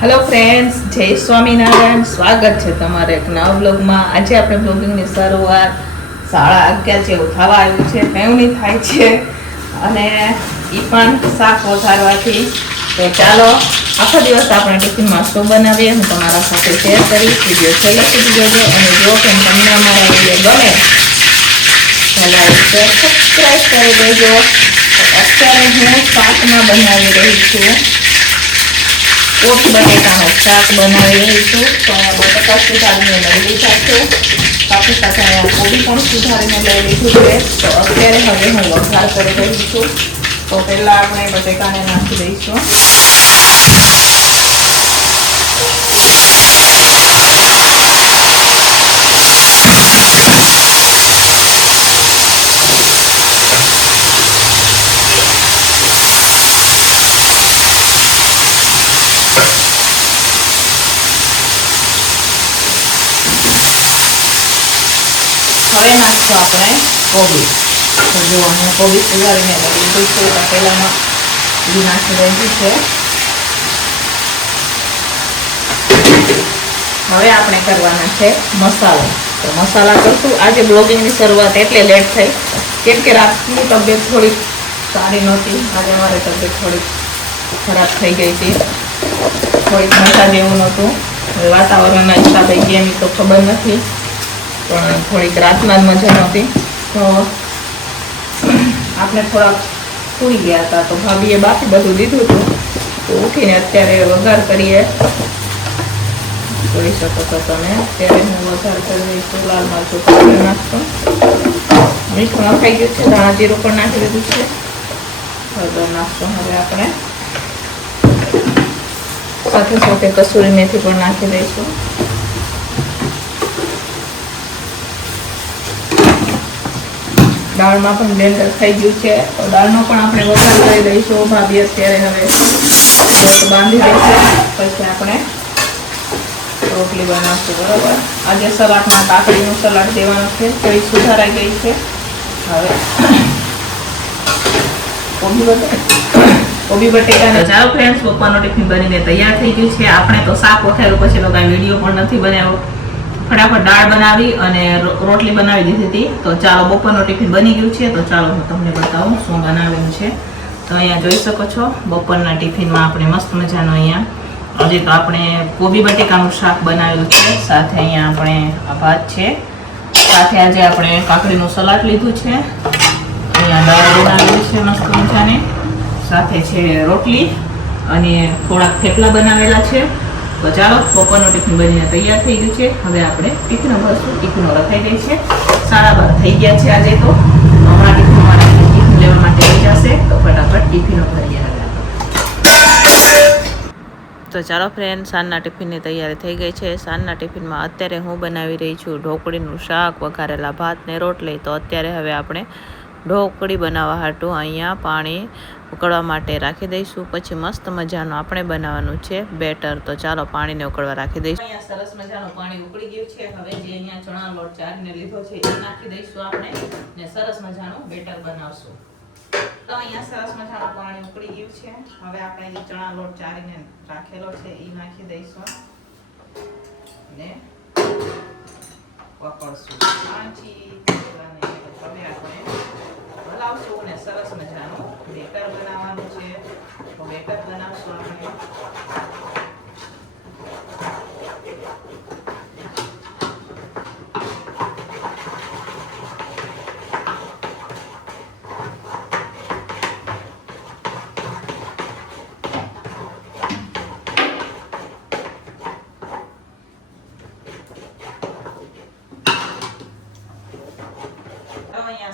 Hello friends, જય સ્વામિનારાયણ. સ્વાગત છે તમારે એક નવા બ્લોગમાં. આજે આપણે બ્લોગિંગની શરૂઆત 11:30 જેવું થવા આવ્યું છે, પેવણી થાય છે અને એ પણ શાક વઘારવાથી. તો ચાલો આખો દિવસ આપણે ટિફિનમાં શું બનાવીએ હું તમારા સાથે શેર કરીશ. વિડીયો છેલ્લે સુધી જોજો અને જો કે તમને અમારા વિડીયો ગમે તો લાઈક શેર સબસ્ક્રાઈબ કરી દેજો. અત્યારે હું શાકમાં બનાવી રહી છું કોબી બટેકાનું શાક બનાવી રહી છું. તો અહીંયા બટાકા સુધારીને લઈ લીધા છે, સાથે સાથે અહીંયા કોબી પણ સુધારીને લઈ લીધું છે. તો અત્યારે હવે હું વઘાર કરી રહી છું. તો પહેલાં આપણે બટેકાને નાખી દઈશું. હવે નાખશું આપણે કોબી. તો જો હું કોબી સુધારીને લઈ લીધું છે. તો પહેલાંમાં એ નાખી રહી છે. હવે આપણે કરવાના છે મસાલો. તો મસાલા કરશું. આજે બ્લોગિંગની શરૂઆત એટલે લેટ થઈ કેમ કે રાતની તબિયત થોડીક સારી નહોતી. આજે મારી તબિયત થોડીક ખરાબ થઈ ગઈ હતી, થોડીક મજા જેવું નહોતું. હવે વાતાવરણના હિસાબે કેમ એ તો ખબર નથી, પણ થોડીક રાતના જ મજા નહોતી. તો આપણે થોડાક સૂઈ ગયા હતા. તો ભાભીએ બાકી બધું દીધું હતું. તો ઉઠીને અત્યારે વઘાર કરીએ. જોઈ શકો છો તમે. અત્યારે હું વઘાર કરી દઈશું. લાલ મરચું પાવડર નાખશું, મીઠું નાખાઈ ગયું છે, ધાણા જીરું પણ નાખી દીધું છે. હળદર નાખશું હવે આપણે. સાથે સાથે કસૂરી મેથી પણ નાખી દઈશું. દાળમાં પણ બ્લેન્ડર થઈ ગયું છે. તો દાળનો પણ આપણે વઘાર કરી દઈશું. ભાભી અત્યારે હવે લોટ બાંધી દઈશું. પછી આપણે રોટલી બનાવશું. બરાબર. આજે સલાડમાં કાકડીનું સલાડ દેવાનું છે, તો એ સુધારાઈ ગઈ છે. હવે કોબી બટેકા. ચાલો ફ્રેન્ડ્સ, બપોરનો ટિફિન બનીને તૈયાર થઈ ગયું છે. આપણે તો શાક વઘાર્યું પછી તો કાંઈ વિડીયો પણ નથી બનાવ્યો. ફટાફટ દાળ બનાવી અને રોટલી બનાવી દીધી હતી. તો ચાલો બપોરનું ટિફિન બની ગયું છે. તો ચાલો હું તમને બતાવું શું બનાવેલું છે. તો અહીંયા જોઈ શકો છો બપોરના ટિફિનમાં આપણે મસ્ત મજાનો અહીંયા હજી તો આપણે કોબી બટેકાનું શાક બનાવેલું છે. સાથે અહીંયા આપણે ભાત છે, સાથે આજે આપણે કાકડીનું સલાડ લીધું છે. અહીંયા દાળ બનાવેલી છે મસ્ત મજાની, સાથે છે રોટલી અને થોડાક થેપલા બનાવેલા છે. તો ચાલો બપોરનું ટિફિન બનીને તૈયાર થઈ ગયું છે. હવે આપણે ટિફિનો ભરશું. ટિફિનો રખાઈ ગઈ છે. 12:30 થઈ ગયા છે આજે. તો હમણાં ટિફિન લેવા માટે લઈ જશે. તો ફટાફટ ટિફિનો ભરીએ હવે. તો ચાલો ફ્રેન્ડ, સાંજના ટિફિનની તૈયારી થઈ ગઈ છે. સાંજના ટિફિનમાં અત્યારે હું બનાવી રહી છું ઢોકળીનું શાક, વઘારેલા ભાત ને રોટલી. તો અત્યારે હવે આપણે ઢોકળી બનાવવા હાટું અહીંયા પાણી ઉકળવા માટે રાખી દઈશું. પછી મસ્ત મજાનું આપણે બનાવવાનું છે બેટર. તો ચાલો પાણીને ઉકળવા રાખી દઈશું. અહીંયા સરસ મજાનું પાણી ઉકળી ગયું છે. હવે જે અહીંયા ચણા લોટ ચારીને લીધો છે એ નાખી દઈશું આપણે ને સરસ મજાનું બેટર બનાવશું. તો અહીંયા સરસ મજાનું પાણી ઉકળી ગયું છે. હવે આપણે જે ચણા લોટ ચારીને રાખેલો છે એ નાખી દઈશું ને પકડશું. હવે આપણે હલાવશું ને સરસ મજાનું બેટર બનાવવાનું છે. તો બેટર બનાવશું આપણે.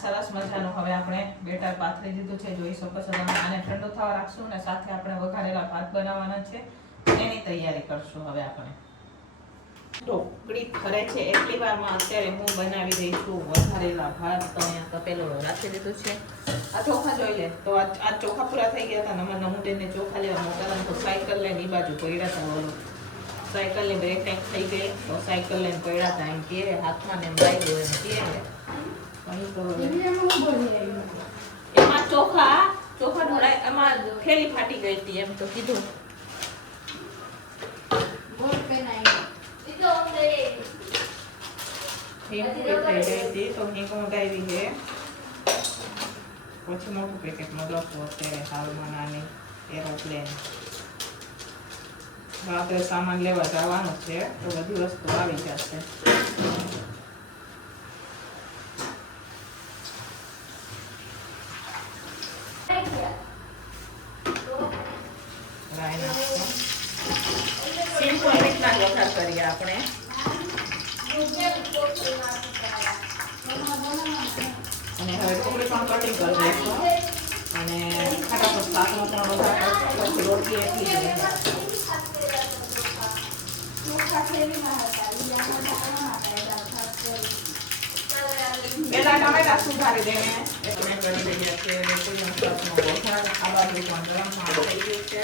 સરસ મજાનું હવે આપણે બેટર પાથરી દીધું છે. જોઈ શકો છો તમે. આને ઠંડુ થવા રાખશું અને સાથે આપણે વઘારેલા ભાત બનાવવાના છે, એની તૈયારી કરશું. હવે આપણે ઢોકળી ખરે છે એટલી વારમાં અત્યારે હું બનાવી રહી છું વઘારેલા ભાત. તો અહીંયા તપેલો રાખી દીધું છે. આ ચોખા જોઈ લે. તો આ ચોખા પૂરા થઈ ગયા હતા. નમુદેને ચોખા લેવા મોકલવાનું. તો સાયકલ લઈને એ બાજુ પડ્યા હતા. બોલો, સાયકલની બ્રેક ટેક થઈ ગઈ. તો સાયકલ લઈને પડ્યા હતા. એમ કે હાથમાં ને લાગ્યું એમ કે એમાં ચોખા ઢોળાય. એમાં થેલી ફાટી ગઈ હતી એમ તો કીધું. હિંગ પૂરી થઈ ગઈ હતી તો હિંગ મંગાવી છે. પછી મોટું પેકેટ મંગાવશું અત્યારે હાલમાં નાની એરોપ્લેન. આપણે સામાન લેવા જવાનું છે તો બધી વસ્તુ આવી જશે. સિમ્પલ રીતના વઘાર કરીએ આપણે. અને હવે ઢોકળી પણ કટિંગ કરી દઈશું અને ફટાફટ શાકનો પણ વઘાર કરશું. પછી રોટલી એટલી જ રહે. પેલા ટમેટા સુધારી દેને તમે કરી રહ્યા છે. રોટલીનો શાકનો વઘાર આ બાજુ પણ ગરમ પાણી થઈ ગયું છે.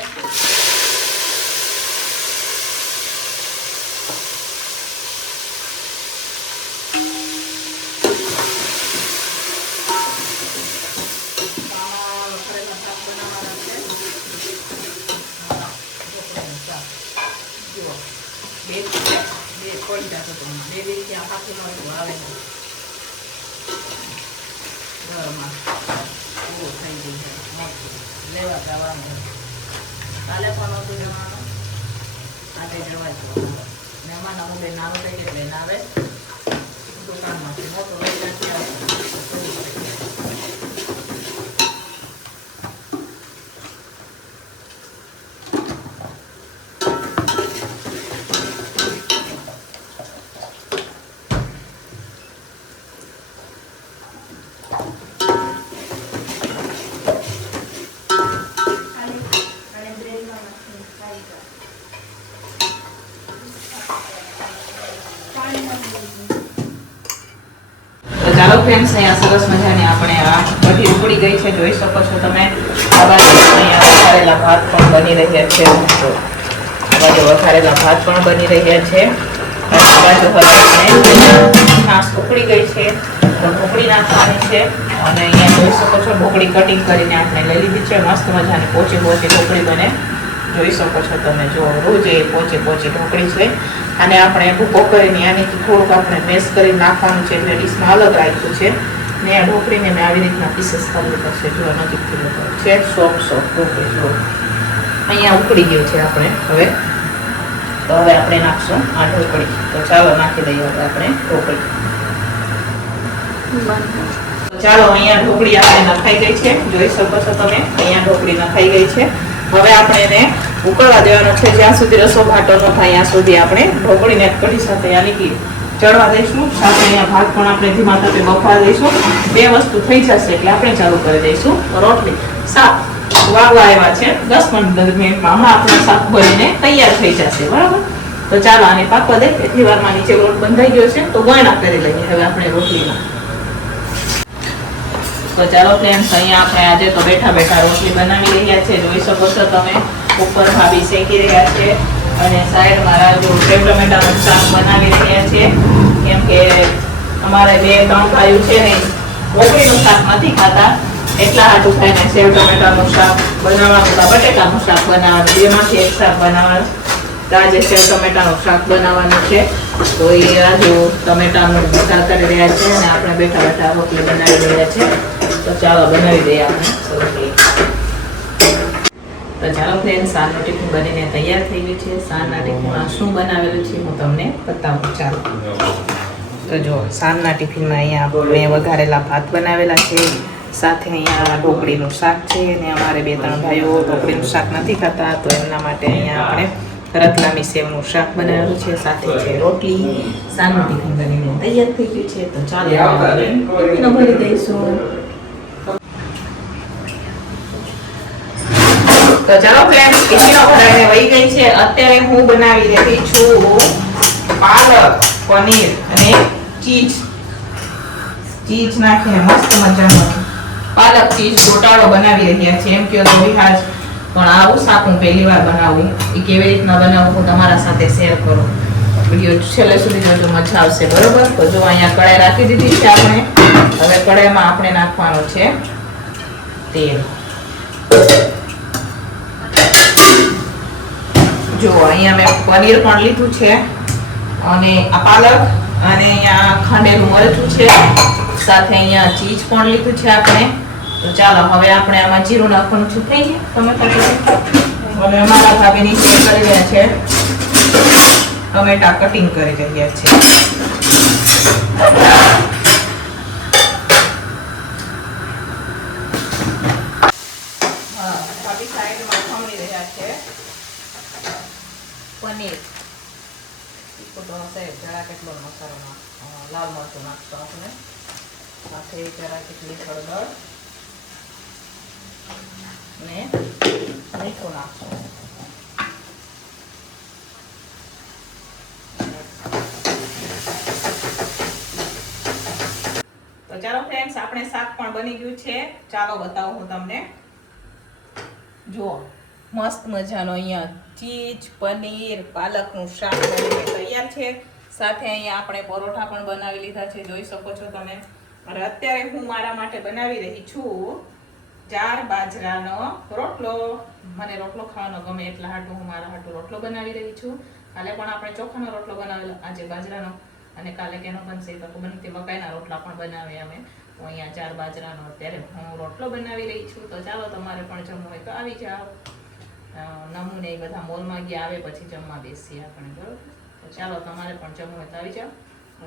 લેવા જવાનું કાલે પણ નહોતું જવાનું, આજે જવાય તો મહેમાન અમુક નાનું પેકેટ લઈને આવે દુકાનમાંથી, મોટો લઈ નથી આવતો. ચાલો ફ્રેન્ડ્સ, અહીંયા સરસ મજાની આપણે આ કઢી ઉકળી ગઈ છે, જોઈ શકો છો તમે. આ બાજુ અહીંયા વઘારેલા ભાત પણ બની રહ્યા છે. આ બાજુ વઘારેલા ભાત પણ બની રહ્યા છે. આ બાજુ હવે આપણે છાશ ઉકળી ગઈ છે તો ઢોકળી નાખવાની છે. અને અહીંયા જોઈ શકો છો ઢોકળી કટિંગ કરીને આપણે લઈ લીધી છે. મસ્ત મજાની પોચી પોચી ઢોકળી બને, જોઈ શકો છો તમે. જો રોજ એ પોચી પોચી ઢોકળી છે. અને આપણે ભૂકો કરીને આનીથી થોડુંક આપણે મેશ કરી નાખવાનું છે, એટલે ડીશમાં અલગ રાખ્યું છે. ને આ ઢોકળીને મેં આવી રીતના પીસીસ કરવું પડશે. જો નજીકથી બતાવું છે, સોફ્ટ સોફ્ટ ઢોકળી. જો અહીંયા ઉકળી ગયું છે આપણે. હવે તો હવે આપણે નાખશું આ ઢોકળી. તો ચાલો નાખી દઈએ હવે આપણે ઢોકળી. ચાલો, અહીંયા ઢોકળી આપણે નખાઈ ગઈ છે, જોઈ શકો છો તમે. અહીંયા ઢોકળી નખાઈ ગઈ છે. હવે આપણે એને ઉકળવા દેવાનો છે. જ્યાં સુધી રસો ઘાટો ન થાય ત્યાં સુધી આપણે ઢોકળીને કઢી સાથે યાની ચડવા દઈશું. સાથે અહીંયા ભાત પણ આપણે ધીમા તાપે બફાવા દઈશું. બે વસ્તુ થઈ જશે એટલે આપણે ચાલુ કરી દઈશું રોટલી. શાક વાવવા આવ્યા છે 10-15 મિનિટમાં. હમણાં આપણું શાક બનીને તૈયાર થઈ જશે, બરાબર. તો ચાલો આને પાકવા દે. એટલી વારમાં નીચે લોટ બંધાઈ ગયો છે તો ગળણા કરી લઈએ હવે આપણે રોટલીના. તો ચાલો ફ્રેન્ડ્સ, અહીંયા આપણે આજે તો બેઠા બેઠા રોટલી બનાવી રહ્યા છે, જોઈ શકો છો તમે. ઉપર ભાભી શેકી રહ્યા છે અને સાઈડમાં રાજુ સેવ ટમેટાનું શાક બનાવી રહ્યા છે. કેમ કે અમારે 2-3 ભાઈઓ છે ને રોટલીનું શાક નથી ખાતા, એટલા હાટું ખાઈને સેવ ટમેટાનું શાક બનાવવાનું, બટેટાનું શાક બનાવવાનું, બેમાંથી એક શાક બનાવવાનું. તો આજે સેવ ટમેટાનું શાક બનાવવાનું છે. તો એ રાજુ ટમેટાનું વઘાર કરી રહ્યા છે અને આપણે બેઠા બેઠા રોટલી બનાવી રહ્યા છે. તો ચાલો બનાવી દઈએ આપણે રોટલી. તો ચાલો ફ્રેન્ડ, સાંજનું ટિફિન બનીને તૈયાર થઈ ગયું છે. સાંજના ટિફિનમાં શું બનાવેલું છે હું તમને બતાવું. ચાલો, તો જો સાંજના ટિફિનમાં અહીંયા આપણે વઘારેલા ભાત બનાવેલા છે, સાથે અહીંયા ઢોકળીનું શાક છે. અને અમારે 2-3 ભાઈઓ ઢોકળીનું શાક નથી ખાતા, તો એમના માટે અહીંયા આપણે રતલામી સેવનું શાક બનાવેલું છે, સાથે છે રોટલી. સાંજનું ટિફિન બનીને તૈયાર થઈ ગયું છે. તો ચાલો આપણે ભરી દઈશું. તો ચાલો ફ્રેન્ડ્સ, ટિફિનો ભરાઈને વહી ગઈ છે. અત્યારે હું બનાવી રહી છું પાલક પનીર અને ચીઝ નાખીને મસ્ત મજાનો પાલક ચીઝ ગોટાળો બનાવી રહ્યા છે. એમ કહો તો વિહાજ પણ આવું શાક હું પહેલી વાર બનાવું. એ કેવી રીતના બનાવું હું તમારા સાથે શેર કરું. વિડીયો છેલ્લે સુધી જોજો, મજા આવશે, બરોબર. તો જો અહીંયા કડાઈ રાખી દીધી છે આપણે. હવે કડાઈમાં આપણે નાખવાનું છે તેલ. જો અહીંયા મેં પનીર પણ લીધું છે અને આ પાલક અને અહીંયા ખાંડેલું મરચું છે, સાથે અહીંયા ચીઝ પણ લીધું છે આપણે. તો ચાલો હવે આપણે આમાં જીરું નાખવાનું છે. થઈ ગયું ટમેટા. હવે અમારા ભાભી નીચે કરી રહ્યા છે, ટમેટા કટિંગ કરી રહ્યા છે. ભાભી સાઈડમાં ખમણી રહ્યા છે પનીર. જરા કેટલો મસાલો લાલ મરચું નાખશો આપણે, સાથે જરા કેટલી હળદર ને મીઠું નાખશો. તો ચાલો ફ્રેન્ડ્સ, આપણે શાક પણ બની ગયું છે. ચાલો બતાવું હું તમને. જુઓ, મસ્ત મજાનો અહીંયા ચીઝ પનીર પાલકનું શાક બનીને તૈયાર છે. સાથે અહીંયા આપણે પરોઠા પણ બનાવી લીધા છે, જોઈ શકો છો તમે. અને અત્યારે હું મારા માટે બનાવી રહી છું જાર બાજરાનો રોટલો. મને રોટલો ખાવાનો ગમે એટલા હાટું હું મારા હાટું રોટલો બનાવી રહી છું. કાલે પણ આપણે ચોખાનો રોટલો બનાવેલો, આજે બાજરાનો, અને કાલે કેનો બનશે તો ખબર નથી, મકાઈના રોટલા પણ બનાવે અમે. હું અહીંયા જાર બાજરાનો અત્યારે હું રોટલો બનાવી રહી છું. તો ચાલો તમારે પણ જમવું હોય તો આવી જાઓ. નમૂને એ બધા મોલમાં ગયા આવે પછી જમવા બેસીએ આપણે, બરોબર? તો ચાલો તમારે પણ જમવું હોય તો આવી જાઓ.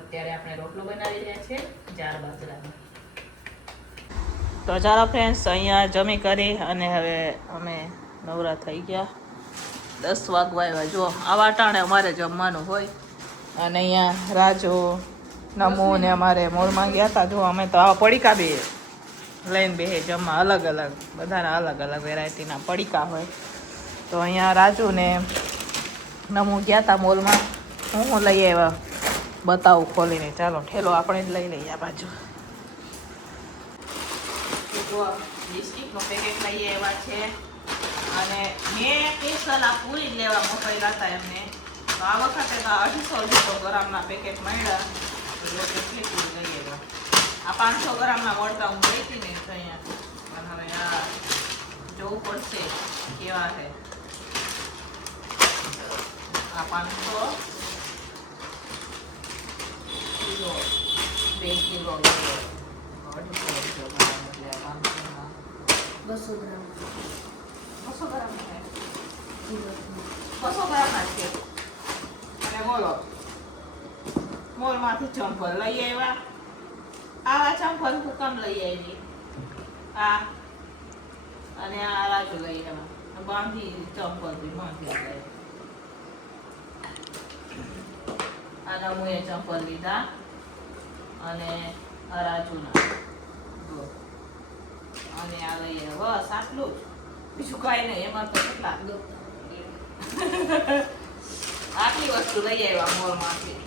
અત્યારે આપણે રોટલો બનાવી રહ્યા છે જાર બાજરાનો. તો ચાલો ફ્રેન્ડ્સ, અહીંયા જમી કરી અને હવે અમે નવરા થઈ ગયા. 10 વાગવા આવ્યા. જો આવા ટાણે અમારે જમવાનું હોય. અને અહીંયા રાજુ નમો ને અમારે મોલમાં ગયા હતા. જો અમે તો આવા પડીકા બે લઈને બેહે જમવા, અલગ અલગ બધાના અલગ અલગ વેરાયટીના પડીકા હોય. તો અહીંયા રાજુ ને નમો ગયા હતા મોલમાં. હું લઈ આવ્યા બતાવું ખોલીને. ચાલો ઠેલો આપણે જ લઈ લઈએ આ બાજુ. જો બિસ્કિટનું પેકેટ લઈ આવ્યા છે, અને મેં સ્પેશિયલ આ પૂરી લેવા મોકલ્યા હતા એમને. તો આ વખતે તો 250 ગ્રામના પેકેટ મળ્યા. તો કેટલી પૂરી લઈ આવ્યા. આ 500 ગ્રામના મળતા હું લઈ હતી ને અહીંયા. પણ હવે આ જોવું પડશે કેવા છે. આ 500 કિલો 2 કિલો 250 ગ્રામ એટલે 200 ગ્રામ 200 ગ્રામ છે. 200 ગ્રામના છે. અને મોલમાંથી ચંપલ લઈ આવ્યા. આવા ચંપલ હું કામ લઈ આવી? આ અને આ રાજુ લઈ આવ્યા. બાંધી ચંપલ બી બાંધી આવ્યા. આ નમુએ ચંપલ લીધા અને આ રાજુના. અને આ લઈ આવ્યા. બસ આટલું જ, બીજું કાંઈ નહીં. એમાં તો કેટલા આટલી વસ્તુ લઈ આવ્યા મોલમાંથી.